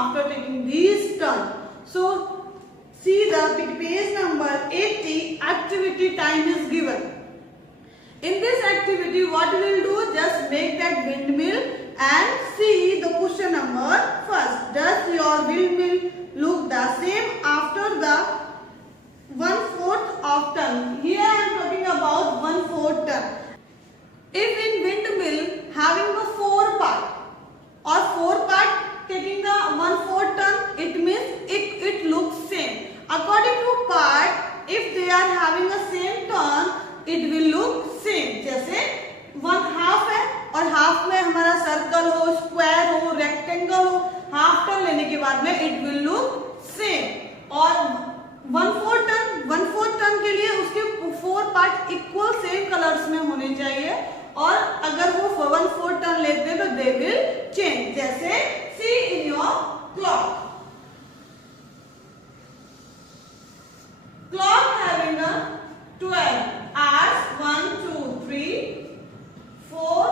after taking these turns. So see the page number 80, activity time is given. In this activity, what we will do, just make that windmill and see the question number first. Does your windmill look the same after the 1/4 of turn? Here I am talking about 1/4 turn. If in windmill having the 4 part or 4 part taking the 1/4 turn, it means it looks same. According to part, if they are having a same turn, it will look same. जैसे 1/2 है और half में हमारा circle हो, square हो, rectangle हो, half turn लेने के बाद में इट विल लुक सेम. और 1/4 टर्न के लिए उसके 4 पार्ट इक्वल सेम कलर्स में होने चाहिए. और अगर वो 1/4 टर्न लेते हैं तो दे विल चेंज. जैसे see in your clock. Clock having a 12 hours, 1, 2, 3, 4,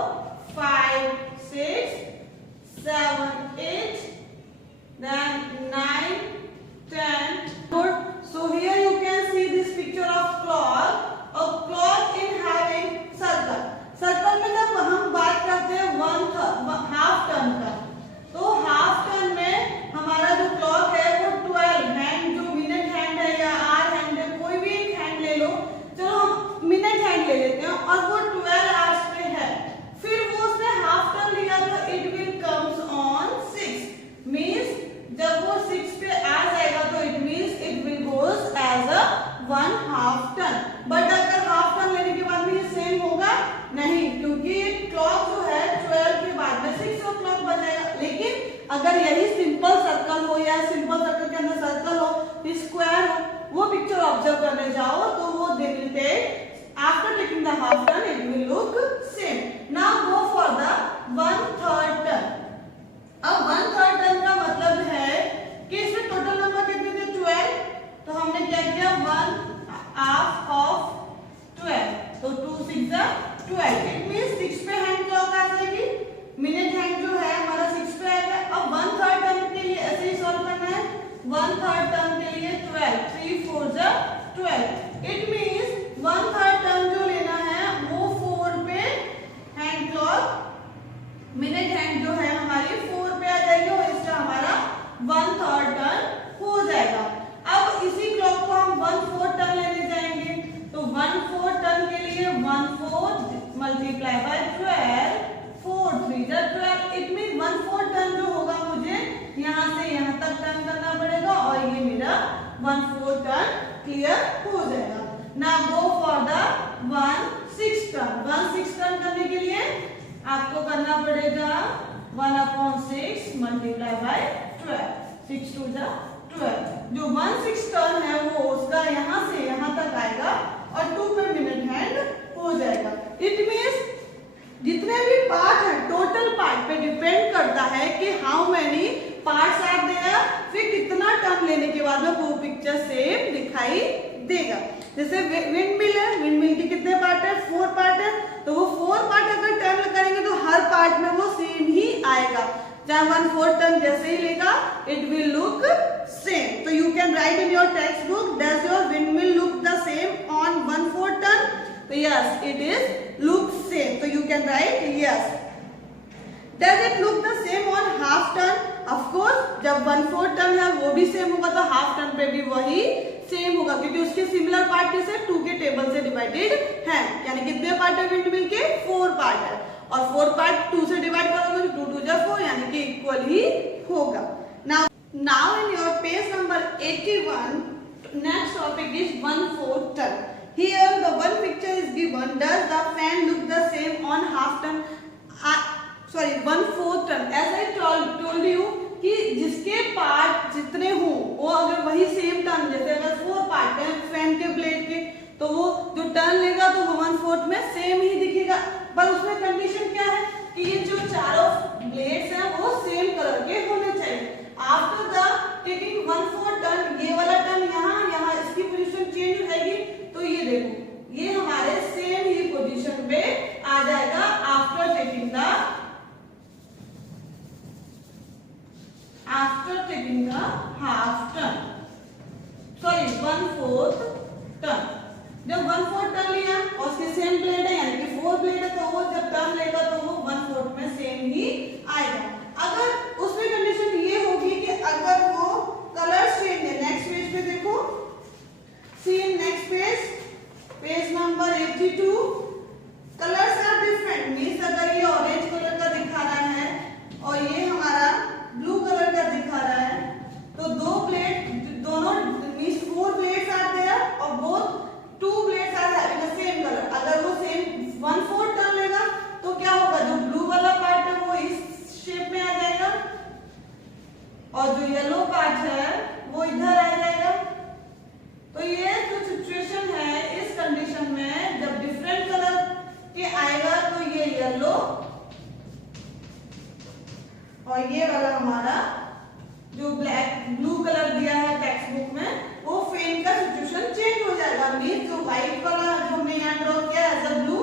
5, 6, 7, 8, then 9, 10. Good. So here you can see this picture of clock. A clock in having circle. Circle में जब हम बात करते हैं हाफ टर्न का, तो हाफ टर्न में हमारा जो क्लॉक है वो 12 हैंड, जो मिनट हैंड है या आवर हैंड है, कोई भी एक हैंड ले लो. चलो हम मिनट हैंड ले लेते हैं और वो 12 आवर्स पे है. फिर वो उसने हाफ टर्न लिया तो it will comes on 6. Means जब वो 6 पे आ जाएगा तो it means it will goes as a 1/2 turn. But अगर हाफ टर्न लेने के बाद में ये सेम होगा नहीं, क्योंकि क्लॉक जो है 12 के बाद में 6 o'clock बन जाएगा. लेकिन अगर यही सिंपल सर्कल हो या सिंपल सर्कल के अंदर सर्कल हो, स्क्वायर हो, वो पिक्चर ऑब्जर्व करने जाओ तो वो they will take after taking the half turn it will look same. Now go for the 1/3 turn. अब 1/3 turn का मतलब है कि इसमें टोटल नंबर कितने थे 12. तो हमने क्या किया 1/2 of 12. तो 2 6 12. इट मींस 6 पे हैंड क्लॉक आ जाएगी. मिनट हैंड जो है हमारा 6 पे आएगा. अब 1/3 टर्न के लिए ऐसे ही सॉल्व करना है. 1/3 टर्न के लिए 12, 3 4 12. इट मींस 1/3 टर्न जो लेना है वो 4 पे हैंड क्लॉक, मिनट हैंड जो है हमारी 4 पे आ जाएगी और इसका हमारा 1/3 टर्न हो जाएगा. अब इसी क्लॉक को हम 1/4 टर्न लेने जाएंगे. तो 1/4 टर्न के लिए 1/4 multiply by 12, 4 3 12. It mean 1/4 turn जो होगा मुझे यहाँ से यहाँ तक टर्न करना पड़ेगा और ये मेरा 1/4 टर्न क्लियर हो जाएगा. Now go for the 1/6 turn. 1/6 turn करने के लिए आपको करना पड़ेगा 1/6 मल्टीप्लाई बाय 12. 6 2 12. जो 1/6 टर्न है वो उसका यहाँ से यहाँ तक आएगा और 2 पे मिनट हैंड हो जाएगा. इट मीन्स जितने भी पार्ट है टोटल पार्ट पे डिपेंड करता है कि how many parts are there. फिर कितना टर्न लेने के बाद में वो पिक्चर सेम दिखाई देगा. जैसे विंडमिल है, विंडमिल के कितने पार्ट है 4 पार्ट है. तो वो 4 पार्ट अगर टर्न करेंगे तो हर पार्ट में वो सेम ही आएगा. चाहे 1/4 टर्न जैसे ही लेगा इट विल लुक सेम. तो you can write in your textbook, does your windmill look the same on 1/4 turn? तो yes it is look same. तो you can write yes. Does it look the same on half turn? Of course जब 1/4 turn है वो भी same होगा तो half turn पे भी वही सेम होगा, क्योंकि उसके सिमिलर पार्ट कैसे 2 के टेबल से डिवाइडेड है. यानी कितने पार्ट है विंडमिल के 4 पार्ट है और 4 पार्ट 2 से डिवाइड करोगे तो 2 2 4 यानी कि इक्वल ही होगा. Now in your page number 81 next topic is 1/4 turn. Here the one picture is given. Does the fan look the same on half turn? Sorry 1/4 turn. As I told you कि जिसके part जितने हो वो अगर वही same turn, जैसे अगर 4 part है फैन के ब्लेड के तो वो जो टर्न लेगा तो वो 1/4 में सेम ही दिखेगा. पर उसमें कंडीशन क्या है कि ये जो चारों ब्लेड्स हैं वो सेम कलर के होने चाहिए. आफ्टर द टेकिंग 1/4 टर्न ये वाला टर्न यहाँ इसकी पोजीशन चेंज हो जाएगी. तो ये देखो ये हमारे सेम ही पोजीशन पे आ जाएगा after taking the after taking the half turn, sorry 1/4 turn. जब 1/4 टर्न लिया और उसके सेम ब्लेड है यानी कि 4 ब्लेड है, तो वो जब टर्न लेगा तो वो 1/4 में सेम ही आएगा। अगर उसमें कंडीशन ये होगी कि अगर वो कलर चेंज है, नेक्स्ट पेज पे देखो, see in next page, page number 82, colours are different, means अगर ये ऑरेंज कलर का दिखा रहा है और ये हमारा ब्लू कलर का दिखा रहा है, तो दो ब्लेड, दोनों मीन्स 4 ब्लेड्स आर देयर और both 2 blades are having the same colour. अगर वो सेम 1/4 टर्न लेगा तो क्या होगा, जो ब्लू वाला पार्ट है वो इस शेप में आ जाएगा और जो येलो पार्ट है वो इधर आ जाएगा। तो ये जो सिचुएशन है, इस कंडीशन में जब डिफरेंट कलर के आएगा तो ये येलो और ये वाला हमारा जो ब्लू कलर दिया है टेक्स्ट बुक में, वो फेन का सिचुएशन चेंज हो जाएगा। मीन्स जो व्हाइट वाला जो हमने यहाँ ड्रॉ किया एज अ ब्लू,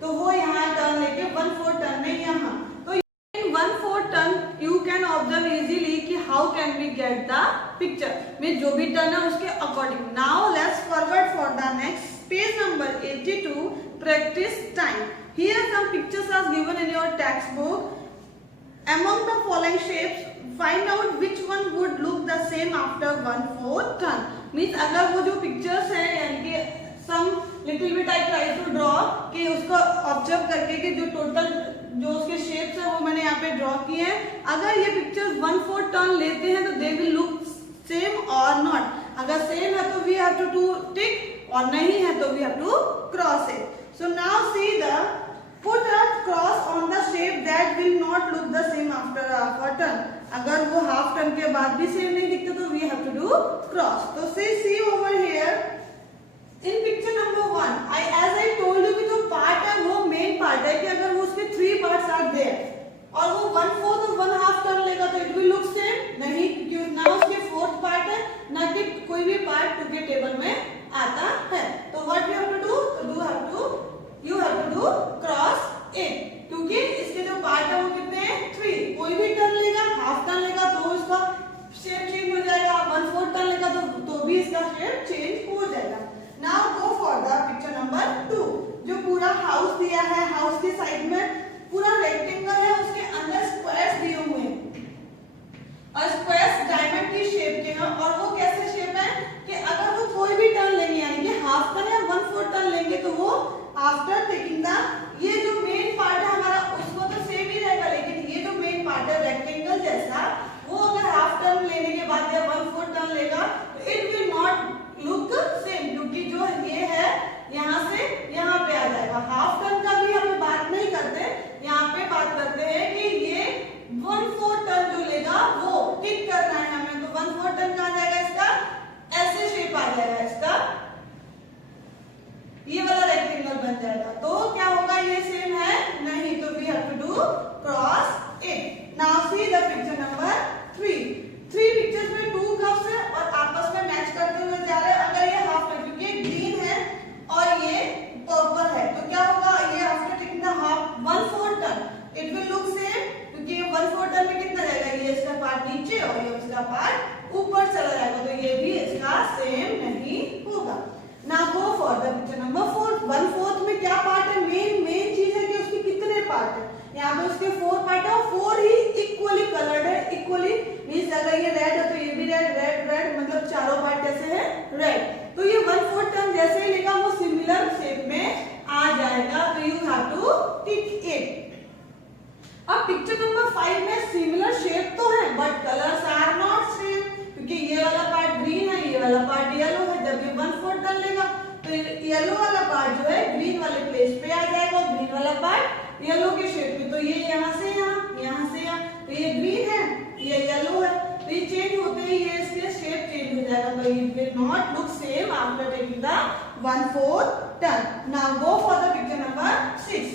तो वो यहाँ टर्न लेके 1/4 टर्न में यहाँ, तो in 1/4 turn you can observe easily कि how can we get the picture में जो भी टर्न है उसके according. Now let's forward for the next page number 82, practice time. Here some pictures are given in your textbook. Among the following shapes, find out which one would look the same after 1/4 turn. Means अगर वो जो pictures है यानी कि some little bit I try to draw कि उसको observe करके कि जो total जो उसके shapes है वो मैंने यहाँ पे draw किए हैं। अगर ये pictures 1/4 turn लेते हैं तो they will look same or not. अगर same है तो we have to do tick और नहीं है तो we have to cross it. So now see the put a cross on the shape that will not look the same after half a turn. अगर वो half turn के बाद भी same नहीं दिखते तो we have to do cross. तो see over here in picture number 1, as I told you कि जो पार्ट है वो मेन पार्ट है कि अगर वो उसके 3 parts are there और वो 1/4 और 1/2 टर्न लेगा तो it will look same नहीं, क्योंकि ना उसके 4th पार्ट है ना कि कोई भी पार्ट 2 के टेबल में आता है। तो what you have to do, you have to do cross it, क्योंकि इसके जो पार्ट है वो कितने हैं 3। कोई भी टर्न लेगा, हाफ टर्न लेगा तो उसका शेप चेंज हो जाएगा, 1/4 टर्न लेगा तो भी इसका शेप चेंज हो जाएगा। Now go for the picture number 2। जो पूरा हाउस दिया है, हाउस की साइड में पूरा रेक्टेंगल है, उसके अंदर स्क्वायर्स दिए हुए हैं और स्क्वायर्स डायमंड की शेप के हैं। और वो कैसे शेप है कि अगर वो कोई भी टर्न लेंगे यानी कि हाफ टर्न या 1/4 टर्न लेंगे तो वो आफ्टर टेकिंग द, ये जो मेन पार्ट है हमारा उसको तो सेम ही रहेगा, लेकिन ये जो मेन पार्ट है रेक्टेंगल जैसा, वो अगर हाफ टर्न लेने के बाद या 1/4 टर्न लेगा तो it will not look same, क्योंकि जो ये है यहाँ से यहाँ पे आ जाएगा। हाफ टर्न का भी हम बात नहीं करते, यहाँ पे बात करते हैं कि ये 1/4 टर्न जो लेगा वो टिक करना है हमें। तो 1/4 टर्न कहाँ जाएगा, इसका ऐसे शेप आ जाएगा, इसका ये वाला रेक्टेंगल बन जाएगा। तो क्या होगा, ये सेम है नहीं, तो we have to do cross it. Now see the picture number 3। 3 pictures में 2 कप्स है और आपस में मैच करते हुए जा रहे हैं। अगर ये हाफ है क्योंकि ग्रीन है और ये पर्पल है, तो क्या होगा, ये after taking the half 1/4 turn it will look same, क्योंकि ये 1/4 टर्न में कितना जाएगा, ये इसका पार्ट नीचे और ये उसका पार्ट ऊपर चला जाएगा, तो ये भी इसका सेम नहीं होगा। Now go for the picture number 4. 1/4 में क्या पार्ट है, मेन चीज है कि उसके कितने पार्ट है। यहाँ पे उसके 4 पार्ट है और 4 ही इक्वली कलर्ड है। इक्वली मींस अगर ये रेड है तो ये भी रेड मतलब चारों पार्ट कैसे है, रेड। तो ये 1/4 टर्न जैसे ही लेगा वो सिमिलर शेप में आ जाएगा, तो you have to tick it. अब पिक्चर नंबर 5 में सिमिलर शेप तो है but colours are not same, क्योंकि ये वाला पार्ट ग्रीन है, ये वाला पार्ट येलो है। जब ये 1/4 टर्न लेगा तो येलो वाला पार्ट जो है ग्रीन वाले प्लेस पे आ जाएगा और ग्रीन वाला पार्ट येलो के शेप में। तो ये यहाँ से यहाँ, तो ये ग्रीन है, ये येलो है, तो ये चेंज होते ही ये इसके शेप चेंज हो जाएगा। तो it will not look same after taking the 1/4 turn. Now go for the picture number 6।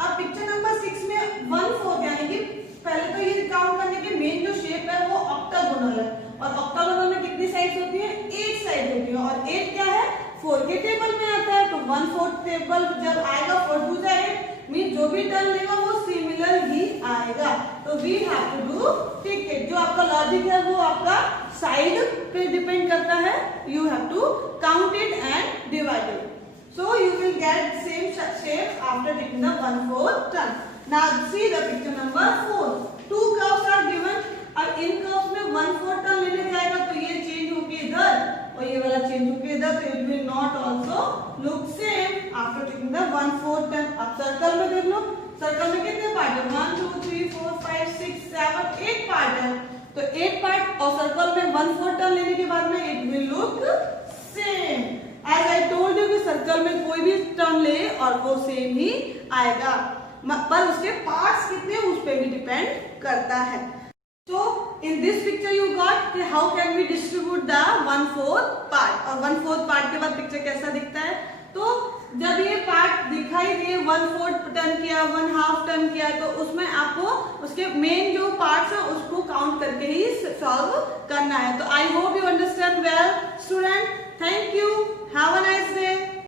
अब पिक्चर नंबर 6 में 1/4 यानी कि पहले तो ये काउंट करने के मेन जो शेप है वो ऑक्टागोनल है और ऑक्टागोनल में कितनी साइड्स होती है, 8 साइड होती है और 8 क्या है, 4 के टेबल में आता है। तो 1/4 टेबल जब आएगा 4 2 जा 8 मीन जो भी टर्न लेगा वो सिमिलर ही आएगा। तो we have to do tick it. जो आप आपका लॉजिक है वो आपका साइड पे डिपेंड करता है. You have to count it and divide it. So you will get same shape after taking the 1/4 turn. Now see the picture number 4. Two curves are given. अब इन कर्व्स में 1/4 turn लेने जाएगा तो ये change होके इधर और ये वाला चेंज होके इधर, तो it will not also look same after taking the 1/4 turn. अब सर्कल में देख लो, सर्कल में कितने पार्ट है? 1 2 3 4 5 6 7 8 पार्ट है. तो 8 पार्ट और सर्कल में 1/4 टर्न लेने के बाद में it will look same. As I told you कि सर्कल में कोई भी टर्न ले और वो सेम ही आएगा, पर उसके पार्ट्स कितने उस पे भी डिपेंड करता है. So in this picture you got कि how can we distribute the 1/4 part, और 1/4 पार्ट के बाद पिक्चर कैसा दिखता है. तो जब ये पार्ट दिखाई दिए 1/4 टर्न किया 1/2 टर्न किया, तो उसमें आपको उसके मेन जो पार्ट्स है उसको काउंट करके ही सॉल्व करना है. तो आई होप यू अंडरस्टैंड